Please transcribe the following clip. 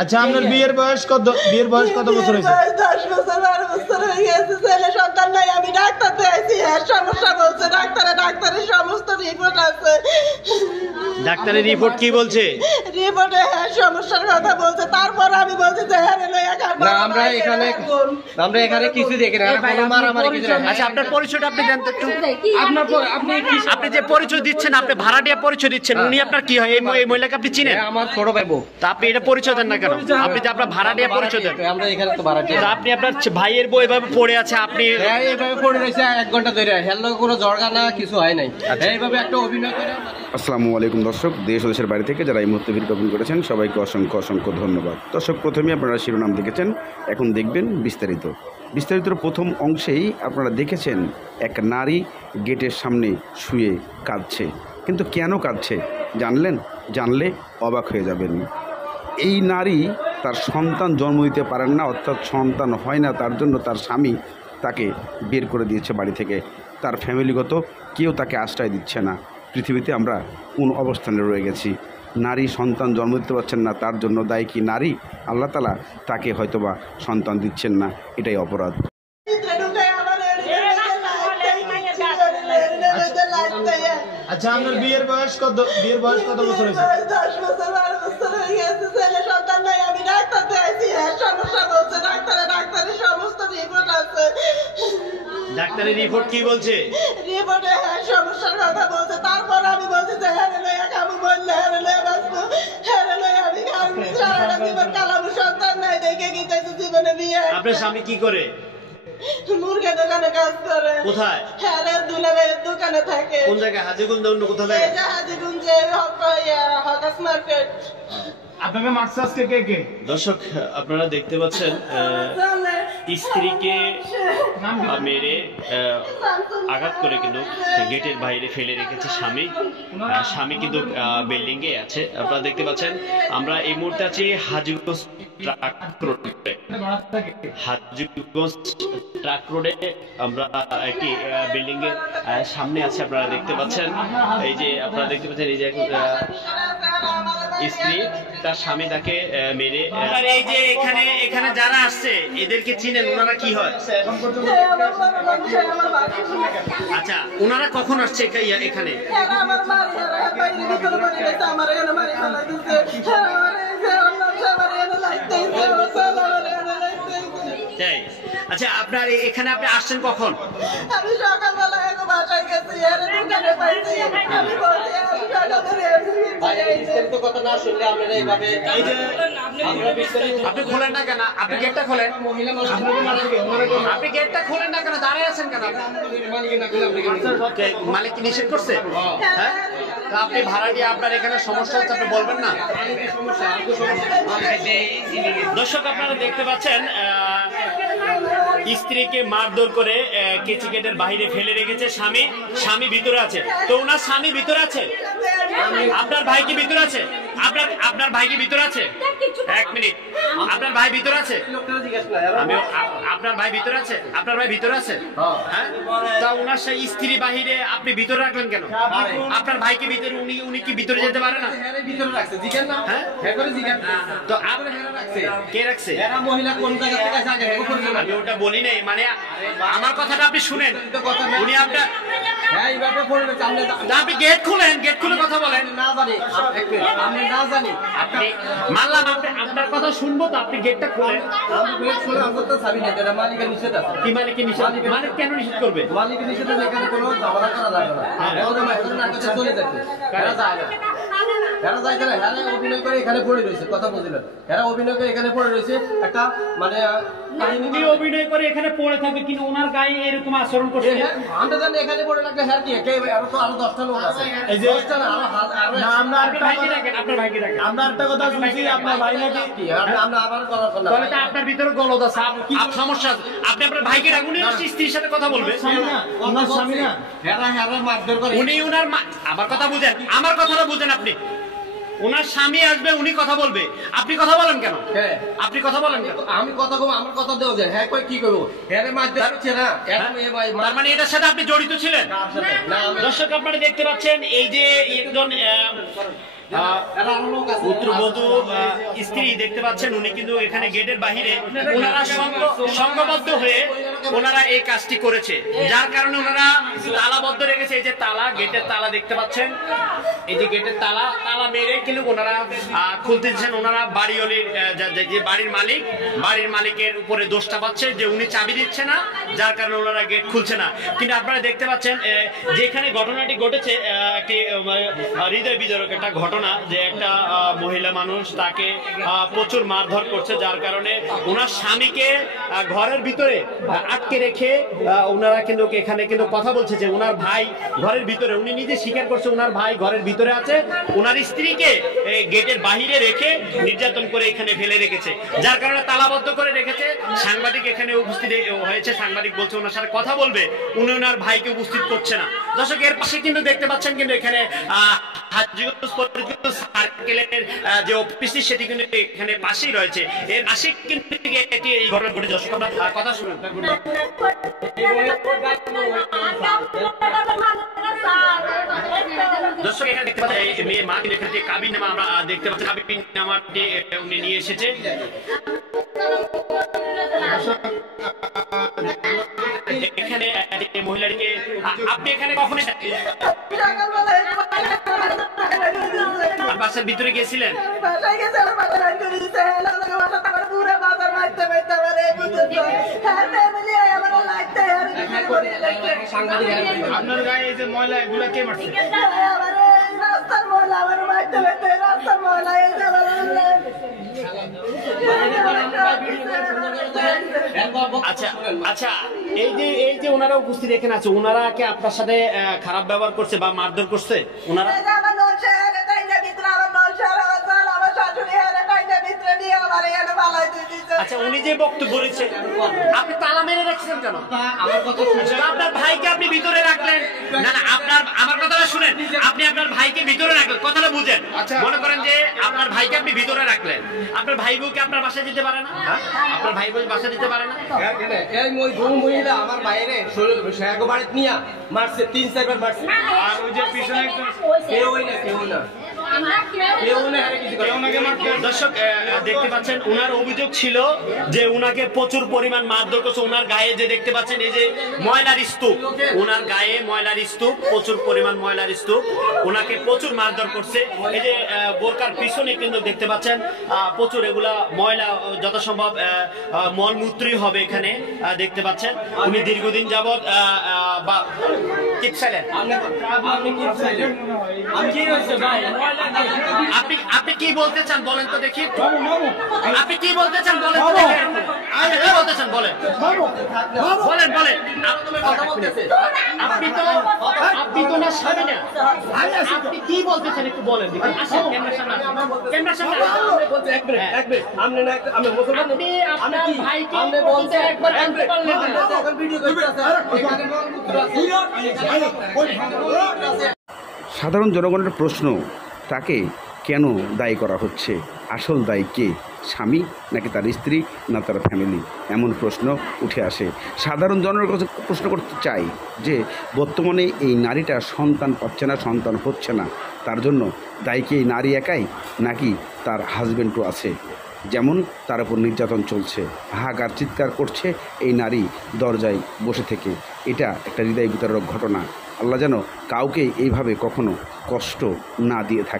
আচ্ছা আপনার বিয়ের বয়স কত বছর হয়েছে? 10 বছর 12 বছর হয়ে গেছে, ছেলে সন্তান নাই। আমি ডাক্তার দেখাইছি, সমস্যা বলছে ডাক্তারের সমস্ত রিপোর্ট আছে। ডাক্তারের রিপোর্ট কি বলছে? রিপোর্টে সমস্যার কথা বলছে। তারপর আমি বলছি যে আমরা এখানে কিছু দেখি না, মারামারি কিছু না। আচ্ছা আপনার পরিচয়টা আপনি দেন তো একটু। আপনি যে পরিচয় দিচ্ছেন, আপনি ভাড়াটিয়া পরিচয় দিচ্ছেন, উনি আপনার কি হয়? এই মহিলাকে আপনি চিনেন? আমার ছোট ভাই বউ। তা আপনি এটা পরিচয় দেন না কেন? আপনি যে আপনার ভাড়াটিয়া পরিচয় দেন। আমরা এখানে তো ভাড়াটিয়া। তা আপনি আপনার ভাইয়ের বউ এভাবে পড়ে আছে, আপনি এইভাবে পড়ে রয়েছে 1 ঘন্টা ধরে, হেললো কোনো ঝড়গা না কিছু হয় নাই। এইভাবে একটা অভিনয় করে। আসসালামু আলাইকুম দর্শক, দেশ ও দেশের বাইরে থেকে যারা এই মুহূর্তে ভিডিও ওপেন করেছেন সবাইকে অসংখ্য অসংখ্য ধন্যবাদ। দর্শক, প্রথমেই আপনারা শিরোনাম দেখেছেন, এখন দেখবেন বিস্তারিতর প্রথম অংশেই আপনারা দেখেছেন এক নারী গেটের সামনে শুয়ে কাঁদছে। কিন্তু কেন কাঁদছে জানলে অবাক হয়ে যাবেন। এই নারী তার সন্তান জন্ম দিতে পারেন না, অর্থাৎ সন্তান হয় না, তার জন্য তার স্বামী তাকে বের করে দিয়েছে বাড়ি থেকে। তার ফ্যামিলিগত কেউ তাকে আশ্রয় দিচ্ছে না। পৃথিবীতে আমরা কোন অবস্থানে রয়ে গেছি? নারী সন্তান জন্ম দিতে পারছেন না, তার জন্য দায়ী কি নারী? আল্লাহ তাআলা তাকে হয়তোবা সন্তান দিচ্ছেন না, এটাই অপরাধ। আচ্ছা আপনার বিয়ের বয়স কত বছর হয়েছে? 10 বছর 12 বছর হয়ে গেছে, ছেলে সন্তান নাই। আমি ডাক্তার দেখাইছি, সমস্যা বলছে ডাক্তারের সমস্ত রিপোর্ট আছে। ডাক্তারের রিপোর্ট কি বলছে? রিপোর্টে সমস্যার কথা বলছে। তারপর আমি বলছি যে আমি সারাটা জীবন কালামু সন্তান নাই দেখে গেছে জীবনে বিয়ে। আপনার স্বামী কি করে? মুরগা দোকানে কাজ করে। কোথায়? হ্যাঁ, দুলাভাইয়ের দোকানে থাকে। কোন জায়গায়? হাজীগঞ্জ অন্য কোথাও জায়গায়? হাজীগঞ্জে হকাস মার্কেট। আপনাকে মারছে আজকে কে? দর্শক, আপনারা দেখতে পাচ্ছেন স্ত্রীকে মেরে আঘাত করে কিন্তু গেটের বাইরে ফেলে রেখেছে স্বামী কিন্তু বিল্ডিং এ আছে। আপনারা দেখতে পাচ্ছেন আমরা এই মুহূর্তে আছি হাজীগঞ্জ ট্রাক রোডে। আমরা একটি বিল্ডিং এর সামনে আছি। আপনারা দেখতে পাচ্ছেন এই যে স্ত্রী তার স্বামী তাকে মেরে। এই যে এখানে যারা আসছে এদেরকে চিনেন? ওনারা কি হয়? আচ্ছা, ওনারা কখন আসছে এখানে? আচ্ছা, আপনার এখানে আপনি আসছেন কখন? আমি সকালবেলা বাসায় গেছি, দোকানে পাইছি। আমি বলছি আপনি খোলেন না কেন? আপনি গেটটা খোলেন। আপনি গেটটা খোলেন না কেন? দাঁড়িয়ে আছেন কেন? মালিক কি নিষেধ করছে? হ্যাঁ, আপনি ভাড়া দিয়ে আপনার এখানে সমস্যা হচ্ছে, আপনি বলবেন না? দর্শক, আপনারা দেখতে পাচ্ছেন স্ত্রীকে মারধর করে কেচি গেটের বাইরে ফেলে রেখেছে স্বামী ভিতরে আছে। তো ওনার স্বামী ভিতরে আছে? আপনার ভাই কি ভিতরে আছে? আপনার ভাই কি ভিতরে আছে? 1 মিনিট, আপনার ভাই ভিতরে আছে? আপনার ভাই ভিতরে আছে? আপনার ভাই ভিতরে আছে? হ্যাঁ, তা ওনার সেই স্ত্রী বাহিরে আপনি ভিতরে রাখলেন কেন? আপনার ভাই কি ভিতরে? উনি কি ভিতরে যেতে পারে না? হ্যাঁ, তো কে রাখছে? আমি ওটা বলি নাই, মানে আমার কথাটা আপনি শুনেন। উনি আপনার আপনি গেট খুলে কথা বলেন। আপনি মানলাম, আপনার কথা শুনবো, তো আপনি গেটটা খুলেন। কি মালিকের নিষেধ? মালিক কেন নিষেধ করবে? মালিকের নিষেধ এখানে কোনো ঝামেলা করা যাবে না। চলে যাচ্ছে অভিনয় করে এখানে পড়ে রয়েছে। কথা বলছিলেন, এরা অভিনয় করে এখানে পড়ে রয়েছে। একটা মানে অভিনয় করে এখানে পড়ে থাকবে, কিন্তু ওনার গায়ে এরকম আচরণ করছে। আমরা জানি এখানে পড়ে লাগলে হ্যাঁ কি আরো 10টা লোক আছে। আমরা একটা কথা শুনছি, আপনার ভাই নাকি আপনার ভিতরে গলদ আছে, সমস্যা আছে। আপনি আপনার ভাইকে ডাকুন, স্ত্রীর সাথে কথা বলবে। উনি ওনার আমার কথা বুঝেন, আমার কথাটা বুঝেন। আপনি ওনার স্বামী আসবে, উনি কথা বলবে, আপনি কথা বলেন কেন? হ্যাঁ। আপনি কথা বলেন কেন? আমি কথা কব, আমার কথা দেওয়া যায়। হ্যাঁ কই কি করবো, হ্যাঁ মারতে পারছে না। তার মানে এটার সাথে আপনি জড়িত ছিলেন? না, আমি- দর্শক আপনারা দেখতে পাচ্ছেন এই যে একজন পুত্রবধূ স্ত্রী দেখতে পাচ্ছেন, উনি কিন্তু এখানে গেটের বাহিরে ওনারা সংঘবদ্ধ হয়ে ওনারা এই কাজটি করেছে, যার কারণে ওনারা তালাবদ্ধ রেখেছে। এই যে তালা, গেটের তালা দেখতে পাচ্ছেন, এই যে গেটের তালা মেরে কিন্তু ওনারা খুলতে দিচ্ছেন। ওনারা বাড়িওয়ালির যে বাড়ির মালিকের উপরে দোষটা পাচ্ছে যে উনি চাবি দিচ্ছে না, যার কারণে ওনারা গেট খুলছে না। কিন্তু আপনারা দেখতে পাচ্ছেন যেখানে ঘটনাটি ঘটেছে একটি হৃদয় বিদারক একটা ঘটনা, যে একটা মহিলা মানুষ তাকে প্রচুর মারধর করছে, যার কারণে ওনার স্বামীকে ঘরের ভিতরে আটকে রেখে ওনারা কিন্তু এখানে কিন্তু কথা বলছে যে ওনার ভাই ঘরের ভিতরে, উনি নিজে স্বীকার করছে ওনার ভাই ঘরের ভিতরে আছে, ওনার স্ত্রীকে গেটের বাহিরে রেখে নির্যাতন করে এখানে ফেলে রেখেছে, যার কারণে তালাবদ্ধ করে রেখেছে। সাংবাদিক এখানে উপস্থিত হয়েছে, সাংবাদিক বলছে ওনার সাথে কথা বলবে, উনি ওনার ভাইকে উপস্থিত করছে না। দর্শক এর পাশে কিন্তু দেখতে পাচ্ছেন কিন্তু এখানে সার্কেলের যে অফিসটি সেটি কিন্তু এখানে পাশেই রয়েছে, এর পাশে কিন্তু এই ঘটনা ঘটে। দর্শক আমরা কথা শুনুন। দর্শক এখানে দেখতে পাচ্ছেন এই মেয়ের মা কিন্তু এখানে যে কাবিননামা আমরা দেখতে পাচ্ছি, কাবিননামাটি উনি নিয়ে এসেছে। এখানে মহিলাটিকে আপনি এখানে কখন বাসার ভিতরে গিয়েছিলেন? আপনার গায়ে এই যে ময়লা এগুলা কে মারছে? আচ্ছা আচ্ছা, এই যে ওনারা উপস্থিত এখানে আছে, ওনারা কি আপনার সাথে খারাপ ব্যবহার করছে বা মারধর করছে? ওনারা আচ্ছা, উনি যে বক্তব্য বলেছে আপনি তালা মেরে রাখছেন কেন? আমার কথা শুনছেন? আপনার ভাইকে আপনি ভিতরে রাখলেন না? না, আমার কথাটা শুনেন। আপনি আপনার ভাইকে ভিতরে রাখলেন, কথাটা বুঝেন। মনে করেন যে আপনার ভাইকে আপনি ভিতরে রাখলেন, আপনার ভাই বউকে আপনার বাসায় দিতে পারে না? আপনার ভাই বউ বাসায় দিতে পারে না? এই মহিলা আমার বাইরে বাড়িতে নিয়ে মারছে, 3-4 বার মারছে। আর ওই যে পিছনে একজন কেউ না দর্শক দেখতে পাচ্ছেন ওনার অভিযোগ ছিল যে উনাকে প্রচুর পরিমাণ মারধর করছে। ওনার গায়ে যে দেখতে পাচ্ছেন এই যে ময়লার স্তূপ, ওনার গায়ে ময়লার স্তূপ, প্রচুর পরিমাণ ময়লার স্তূপ, ওনাকে প্রচুর মারধর করছে। এই যে বোরকার পিছনে কিন্তু দেখতে পাচ্ছেন প্রচুর এগুলা ময়লা, যত সম্ভব মলমূত্রই হবে এখানে দেখতে পাচ্ছেন। উনি দীর্ঘদিন যাবৎ আপনি কি বলতে চান বলেন তো দেখি? আপনি কি বলতে চান বলেন তো দেখি? আপনি কি বলতে চান বলেন? বলেন বলেন। আপনি তো না স্বামী না, আপনি কি বলতে চান একটু বলেন দেখি। আসেন ক্যামেরার সামনে, ক্যামেরার সামনে। আপনার ভাইকে বলতে একবার আনতে পারলেন না। সাধারণ জনগণের প্রশ্ন, তাকে কেন দায়ী করা হচ্ছে? আসল দায়ী কে? স্বামী নাকি তার স্ত্রী না তার ফ্যামিলি? এমন প্রশ্ন উঠে আসে। সাধারণ জনের কাছে প্রশ্ন করতে চাই যে বর্তমানে এই নারীটা সন্তান পাচ্ছে না, সন্তান হচ্ছে না, তার জন্য দায়ী কি এই নারী একাই নাকি তার হাজব্যান্ডও আছে? যেমন তার উপর নির্যাতন চলছে, হাহাকার চিৎকার করছে এই নারী দরজায় বসে থেকে। এটা একটা হৃদয় বিতারক ঘটনা। আল্লাহ যেন কাউকে এইভাবে কখনো কষ্ট না দিয়ে থাকে।